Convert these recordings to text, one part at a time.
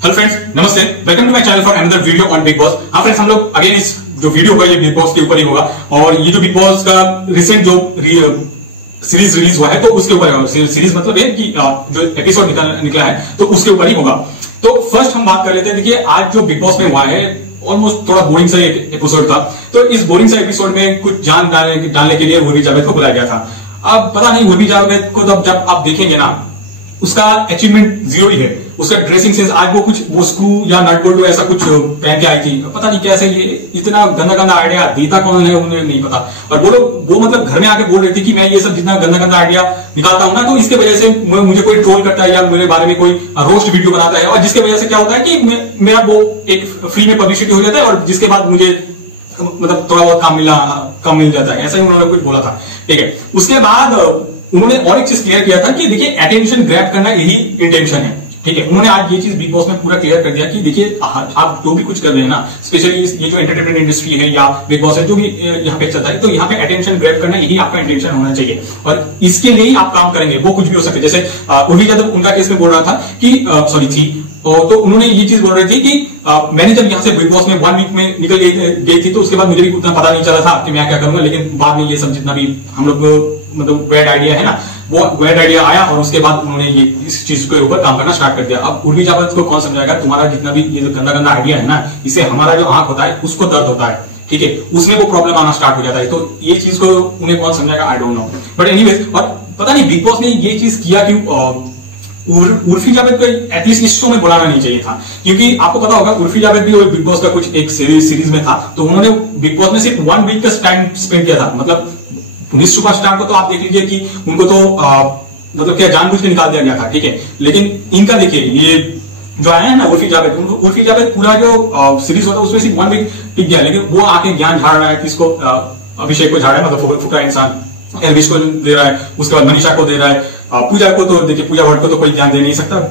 Hello friends, नमस्ते। Welcome to my channel for another video on Bigg Boss. हाँ friends, हम लोग अगेन इस जो वीडियो होगा ये बिग बॉस के ऊपर ही होगा और ये जो बिग बॉस का रिसेंट जो सीरीज रिलीज हुआ है तो उसके ऊपर सीरीज मतलब है कि जो एपिसोड निकला है तो उसके ऊपर ही होगा। तो फर्स्ट हम बात कर लेते हैं। देखिए, आज जो बिग बॉस में हुआ है ऑलमोस्ट थोड़ा बोरिंग सा एपिसोड था। तो इस बोरिंग सा एपिसोड में कुछ जान डालने के लिए उर्वी जावेद को बुलाया गया था। अब पता नहीं उर्वी जावेद को जब आप देखेंगे ना, उसका अचीवमेंट जीरो ही है। उसका ड्रेसिंग सेंस, आज वो कुछ वो स्क्रू या नट बोल्ट ऐसा कुछ पहन के आई थी। पता नहीं कैसे ये इतना गंदा गंदा आइडिया देता कौन है उन्हें नहीं पता। और वो मतलब घर में आके बोल रही थी कि मैं ये सब जितना गंदा गंदा आइडिया निकालता हूं ना, तो इसके वजह से मुझे कोई ट्रोल करता है या मेरे बारे में कोई रोस्ट वीडियो बनाता है, और जिसके वजह से क्या होता है कि मेरा वो एक फ्री में पब्लिसिटी हो जाता है और जिसके बाद मुझे मतलब थोड़ा बहुत काम मिल जाता है। ऐसा ही उन्होंने कुछ बोला था। ठीक है, उसके बाद उन्होंने और एक चीज क्लियर किया था कि देखिए, अटेंशन ग्रैब करना यही इंटेंशन है। ठीक है, उन्होंने आज ये चीज बिग बॉस में पूरा क्लियर कर दिया कि देखिए, आप जो भी कुछ कर रहे हैं ना, स्पेशली ये जो एंटरटेनमेंट इंडस्ट्री है या बिग बॉस है, जो भी यहाँ पे चलता है, तो यहाँ पे अटेंशन ग्रैब करना यही आपका इंटेंशन होना चाहिए और इसके लिए ही आप काम करेंगे। वो कुछ भी हो सकता है। जैसे उर्वी यादव उनका केस में बोल रहा था कि सॉरी थी, तो उन्होंने ये चीज बोल रही थी कि मैंने जब यहाँ से बिग बॉस में 1 वीक में निकल गई थी तो उसके बाद मुझे भी उतना पता नहीं चला था कि मैं क्या करूंगा, लेकिन बाद में ये सब जितना भी हम लोग मतलब बैड आइडिया है ना, वो बैड आइडिया आया और उसके बाद उन्होंने ये इस चीज के ऊपर काम करना स्टार्ट कर दिया। अब उर्वी जावेद को कौन समझाएगा, तुम्हारा जितना भी ये जो गंदा गंदा आइडिया है ना, इससे हमारा जो आंख होता है उसको दर्द होता है। ठीक है, उसमें वो प्रॉब्लम आना स्टार्ट हो जाता है। तो ये चीज को उन्हें कौन समझाएगा, I don't know. But anyways, और पता नहीं बिग बॉस ने ये चीज किया क्यों। उर्वी जावेद को एटलीस्ट इस शो में बुलाना नहीं चाहिए था, क्योंकि आपको पता होगा उर्वी जावेद भी बिग बॉस का कुछ एक सीरीज में था, तो उन्होंने बिग बॉस में सिर्फ 1 वीक का टाइम स्पेंड किया था। मतलब पुलिस सुपरस्टार को तो आप देख लीजिए कि उनको तो मतलब क्या जानबूझ के निकाल दिया गया था। ठीक है, लेकिन इनका देखिए, ये जो आया है ना उर्वी जावेद पूरा जो सीरीज होता है उसमें सिर्फ 1 वीक टिक गया, लेकिन वो आके ज्ञान झाड़ रहा है किसको, अभिषेक को झाड़ रहा है, मतलब फुकरा इंसान एल्विश को दे रहा है, उसके बाद मनीषा को दे रहा है, पूजा को तो देखिए, पूजा भट्ट को तो कोई ध्यान दे नहीं सकता,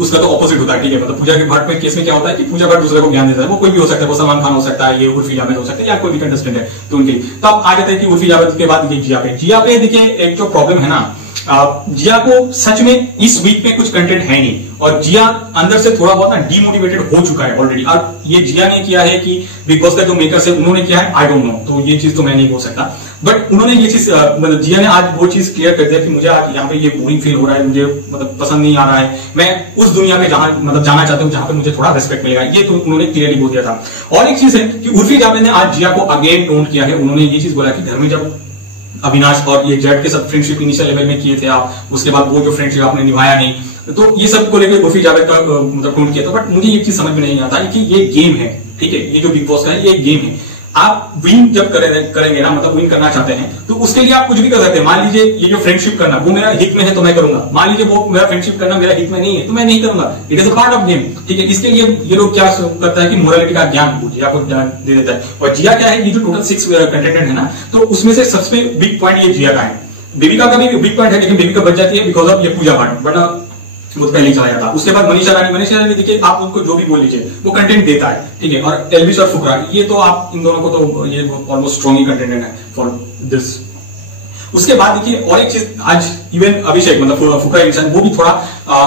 उसका तो ऑपोजिट होता है। ठीक है, मतलब पूजा के भट्ट में केस में क्या होता है कि पूजा भट्ट दूसरे को ज्ञान देता है। वो कोई भी हो सकता है, वो सलमान खान हो सकता है, ये उर्वी जावेद हो सकता है या कोई भी कंटेस्टेंट है, तो उनके तो अब आ जाता है कि उर्वी जावेद के बाद जिया पे देखिए, एक जो प्रॉब्लम है ना, जिया को सच में इस वीक में कुछ कंटेंट है नहीं और जिया अंदर से थोड़ा बहुत ना डीमोटिवेटेड हो चुका है ऑलरेडी। और ये जिया ने किया है कि बिग बॉस का जो मेकर्स है उन्होंने किया है, आई डोंट नो, तो ये चीज तो मैं नहीं बोल सकता। बट उन्होंने ये चीज मतलब जिया ने आज वो चीज क्लियर कर दिया कि मुझे आज यहाँ पे ये बोरिंग फील हो रहा है, मुझे मतलब पसंद नहीं आ रहा है, मैं उस दुनिया में जहां मतलब जाना चाहता हूँ जहां पे मुझे थोड़ा रिस्पेक्ट मिलेगा। ये तो उन्होंने क्लियरली बोल दिया था। और एक चीज है कि उर्वी जावेद ने आज जिया को अगेन टोन किया है। उन्होंने ये चीज बोला कि घर में जब अविनाश और ये जेड के सब फ्रेंडशिप इनिशियल लेवल में किए थे आप, उसके बाद वो जो फ्रेंडशिप आपने निभाया नहीं, तो ये सब को लेकर उर्वी जावेद का मतलब टोन किया था। बट मुझे एक चीज समझ में नहीं आता कि ये गेम है। ठीक है, ये जो बिग बॉस का है ये गेम है। आप विन जब करेंगे ना, मतलब विन करना चाहते हैं तो उसके लिए आप कुछ भी कर सकते हैं। मान लीजिए ये जो फ्रेंडशिप करना वो मेरा हित में है तो मैं करूंगा, मान लीजिए वो मेरा फ्रेंडशिप करना मेरा हित में नहीं है तो मैं नहीं करूंगा। It is a part of game. ठीक है, इसके लिए ये लोग क्या करता है कि मोरालिटी का ज्ञान जिया को दे देता है। और जिया क्या है, ये जो टोटल 6 कंटेस्टेंट है ना, तो उसमें से सबसे बिग पॉइंट ये जिया का है। बेबिका का भी बिग पॉइंट है, लेकिन बेबिका बच जाती है बिकॉज ऑफ ये पूजा भट्ट, वरना वो पहले ही चला जाता। उसके बाद मनीषा रानी देखिए, आप उनको जो भी बोल लीजिए वो कंटेंट देता है। ठीक है, और एल्विश और फुकरा, ये तो आप इन दोनों को तो ये ऑलमोस्ट स्ट्रॉन्ग ही कंटेंट है फॉर दिस। उसके बाद देखिए और एक चीज, आज इवन अभिषेक मतलब फुकरा इंसान वो भी थोड़ा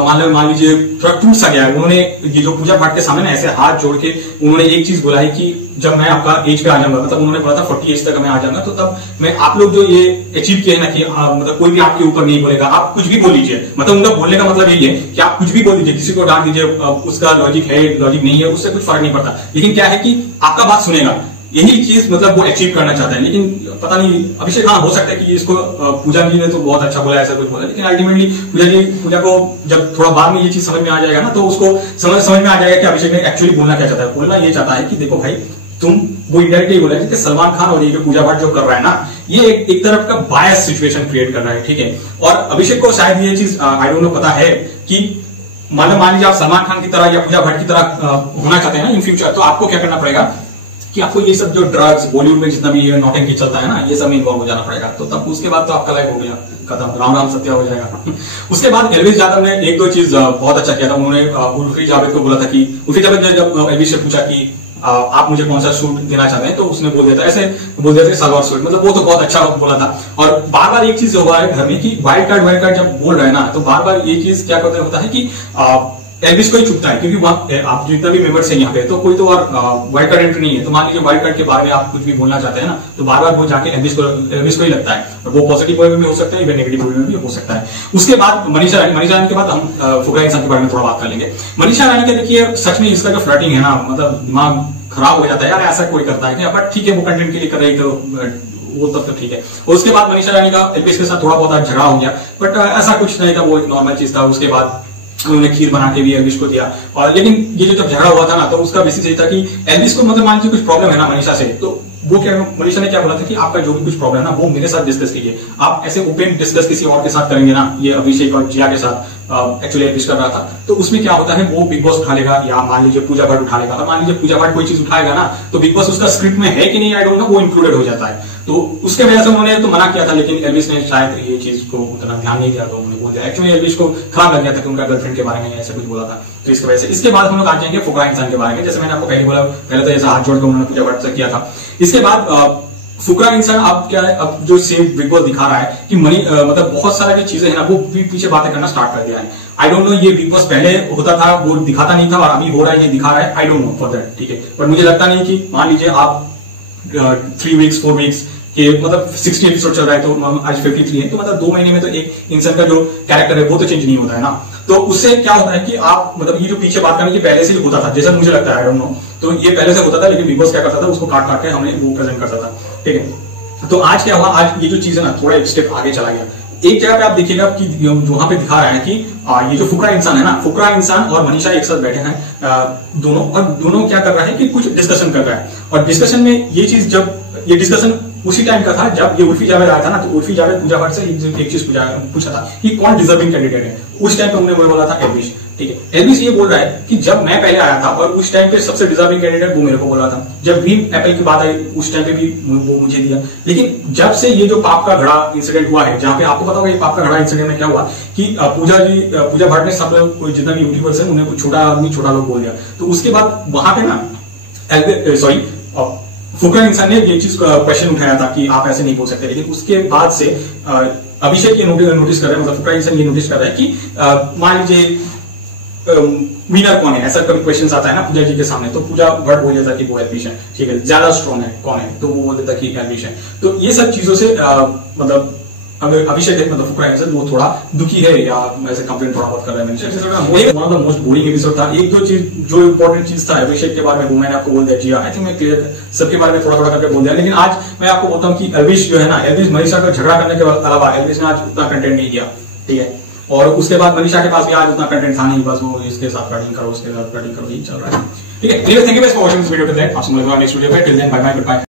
मान लीजिए थोड़ा टूट सा गया है। उन्होंने ये जो पूजा पाठ के सामने ना ऐसे हाथ जोड़ के उन्होंने एक चीज बोला है कि जब मैं आपका एज पे आ जाऊंगा, मतलब उन्होंने बोला था 40 एज तक मैं आ जाऊंगा, तो तब मैं आप लोग जो ये अचीव किए हैं ना कि मतलब कोई भी आपके ऊपर नहीं बोलेगा, आप कुछ भी बोल लीजिए। मतलब उनका बोलने का मतलब यही है कि आप कुछ भी बोल दीजिए, किसी को डांट दीजिए, उसका लॉजिक है लॉजिक नहीं है उससे कुछ फर्क नहीं पड़ता, लेकिन क्या है कि आपका बात सुनेगा। यही चीज मतलब वो अचीव करना चाहता है। लेकिन पता नहीं अभिषेक, हाँ हो सकता है कि इसको पूजा जी ने तो बहुत अच्छा बोला, ऐसा कुछ बोला, लेकिन अल्टीमेटली पूजा को जब थोड़ा बाद में ये चीज समझ में आ जाएगा ना, तो उसको समझ में आ जाएगा कि अभिषेक ने एक्चुअली बोलना क्या चाहता है। बोलना ये चाहता है कि देखो भाई, तुम वो इनडायरेक्टली बोला कि सलमान खान और ये जो पूजा भट्ट जो कर रहा है ना, ये एक तरफ का बायस सिचुएशन क्रिएट कर रहा है। ठीक है, और अभिषेक को शायद ये चीज आई डोंट नो पता है कि मान लीजिए आप सलमान खान की तरह या पूजा भट्ट की तरह होना चाहते हैं ना इन फ्यूचर, तो आपको क्या करना पड़ेगा कि आपको ये सब जो ड्रग्स बॉलीवुड में जितना भी नौटंकी चलता है ना, ये सब में इन्वॉल्व हो जाना पड़ेगा। तो तब उसके बाद तो आपका लाइफ हो गया खत्म, राम राम सत्या हो जाएगा। उसके बाद एल्विश यादव ने एक दो चीज बहुत अच्छा किया था। उन्होंने उर्वी जावेद को बोला था कि उर्वी जावेद ने जब एल्विश से पूछा कि आप मुझे कौन सा सूट देना चाहते हैं, तो उसने बोल दिया था ऐसे बोल दिया था सलवार सूट, मतलब वो तो बहुत अच्छा बोला था। और बार बार एक चीज हुआ है घर में कि वाइल्ड कार्ड जब बोल रहे हैं ना, तो बार बार ये चीज क्या होता है कि एल्विस को ही चुपता है, क्योंकि वहां आप जितना भी मेंबर्स हैं यहाँ पे, तो कोई तो और वाइल्ड कार्ड एंट्री नहीं है। तो मान लीजिए वाइल्ड कार्ड के बारे में आप कुछ भी बोलना चाहते हैं ना, तो बार बार वो जाके एल्विस को ही लगता है, और वो पॉजिटिव वे में हो सकता है, इवन नेगेटिव वे में भी हो सकता है। उसके बाद मनीषा रानी के बाद हम फुकरा इंसान के बारे में थोड़ा बात कर लेंगे। मनीषा रानी का देखिए सच में इसका जो फ्लर्टिंग है ना, मतलब दिमाग खराब हो जाता है यार, ऐसा कोई करता है क्या? बट ठीक है, वो कंटेंट के लिए कर रही, तो वो तब तो ठीक है। और उसके बाद मनीषा रानी का एल्विस के साथ थोड़ा बहुत झगड़ा हो गया, बट ऐसा कुछ नहीं था, वो एक नॉर्मल चीज था। उसके बाद उन्होंने खीर बना के भी एल्विस को दिया, और लेकिन ये जो जब झगड़ा हुआ था ना, तो उसका बेसिस यही था कि एल्विस को मतलब मान लीजिए कुछ प्रॉब्लम है ना मनीषा से, तो वो क्या, मनीषा ने क्या बोला था कि आपका जो भी कुछ प्रॉब्लम है ना, वो मेरे साथ डिस्कस कीजिए। आप ऐसे ओपन डिस्कस किसी और के साथ करेंगे ना, ये अभिषेक और जिया के साथ एक्चुअली एल्विस कर रहा था, तो उसमें क्या होता है, वो बिग बॉस उठा लेगा, या मान लीजिए पूजा भट्ट उठा लेगा। मान लीजिए पूजा भट्ट कोई चीज उठाएगा ना, तो बिग बॉस उसका स्क्रिप्ट में है कि नहीं आई डोंट नो, वो इंक्लूडेड हो जाता है। तो उसके वजह से उन्होंने तो मना किया था, लेकिन एल्विस ने शायद ये चीज को उतना ध्यान नहीं दिया, तो उन्होंने बोल दिया। एक्चुअली एल्विस को खराब लग गया था कि उनका गर्लफ्रेंड के बारे में ऐसा कुछ बोला था, तो इसकी वजह से। इसके बाद हम लोग आ जाएंगे फुकरा इंसान के बारे में। जैसे मैंने आपको पहले बोला, पहले तो ऐसा हाथ जोड़ के उन्होंने पूजा भट्ट से किया था। इसके बाद फुकरा इंसान अब क्या है, अब जो सेम बिग बॉस दिखा रहा है कि मतलब बहुत सारा जो चीजें है ना, वो पीछे बातें करना स्टार्ट कर दिया है। आई डोंट नो, ये बिग बॉस पहले होता था वो दिखाता नहीं था, और अभी हो रहा है ये दिखा रहा है, आई डोंट नो फॉर दैट, ठीक है। पर मुझे लगता नहीं कि मान लीजिए आप 3 वीक्स 4 वीक्स के मतलब 60 एपिसोड चल रहा है, तो आज 53 है, तो मतलब 2 महीने में तो एक इंसान का जो कैरेक्टर है वो तो चेंज नहीं होता है ना। तो उससे क्या होता है कि आप मतलब ये जो पीछे बात करने की पहले से ही होता था, जैसा मुझे लगता है, आई डोंट नो, तो ये पहले से होता था, लेकिन बिग बॉस क्या करता था, उसको काट काट के हमें वो प्रेजेंट करता था, ठीक है। तो आज क्या हुआ, आज ये जो चीज है ना, थोड़ा एक स्टेप आगे चला गया। एक जगह पे आप देखिएगा कि वहां पे दिखा रहा है कि ये जो फुकरा इंसान है ना, फुकरा इंसान और मनीषा एक साथ बैठे हैं दोनों, और दोनों क्या कर रहा है कि कुछ डिस्कशन कर रहा है। और डिस्कशन में ये चीज, जब ये डिस्कशन उसी टाइम का था जब ये उर्फी जावेद आया था ना, तो उर्फी जावेद पूजा भट्ट से एक चीज पूछा था कि कौन डिजर्विंग कैंडिडेट है। उस टाइम पे उन्होंने बोला था एल्विस, ठीक है। एल्विस ये बोल रहा है कि जब मैं पहले आया था और उस टाइम पे सबसे डिजर्विंग कैंडिडेट वो मेरे को बोला था, जब ग्रीन एप्पल की बात आई उस टाइम पे भी वो मुझे दिया। लेकिन जब से ये जो पाप का घड़ा इंसिडेंट हुआ है, जहां पे आपको पता होगा ये पाप का घड़ा इंसिडेंट में क्या हुआ कि पूजा भट्ट ने सब लोग, जितना भी यूट्यूबर्स है, उन्हें छोटा आदमी छोटा लोग बोल दिया। तो उसके बाद वहां पे ना फुकरा इंसान ने ये चीज क्वेश्चन उठाया था कि आप ऐसे नहीं बोल सकते। लेकिन उसके बाद से अभिषेक ये नोटिस कर रहे हैं, मतलब फुकरा इंसान ये नोटिस कर रहा है कि मान लीजिए विनर कौन है, ऐसा कभी क्वेश्चन आता है ना पूजा जी के सामने, तो पूजा भट्ट बोल देता कि वो एल्विस है, ठीक है। ज्यादा स्ट्रॉन्ग है कौन है, तो वो बोल देता कि एल्विस है। तो ये सब चीजों से मतलब अभिषेक है, मतलब फुकरा इंसान वो थोड़ा दुखी है, या ऐसे कंप्लेंट थोड़ा बहुत कर रहा है। One of the most boring episode था। एक दो चीज जो इंपॉर्टेंट चीज था अभिषेक के बारे में, वो मैंने आपको बोल दिया। जी आई थिंक मैं क्लियर सबके बारे में थोड़ा थोड़ा करके बोल दिया। लेकिन आज मैं आपको बोलता हूँ कि एल्विस जो है ना, एल्विस मनीषा का झगड़ा करने के अलावा एल्विस ने आज उतना कंटेंट नहीं किया, ठीक है। और उसके बाद मनीषा के पास भी आज उतना कंटेंट था नहीं, बस वो इसके साथ कटिंग करो, उसके साथ कटिंग करो, यही चल रहा है, ठीक है। Thank you for watching this video. आपसे मिलेंगे नेक्स्ट वीडियो पे। Till then bye bye, good bye.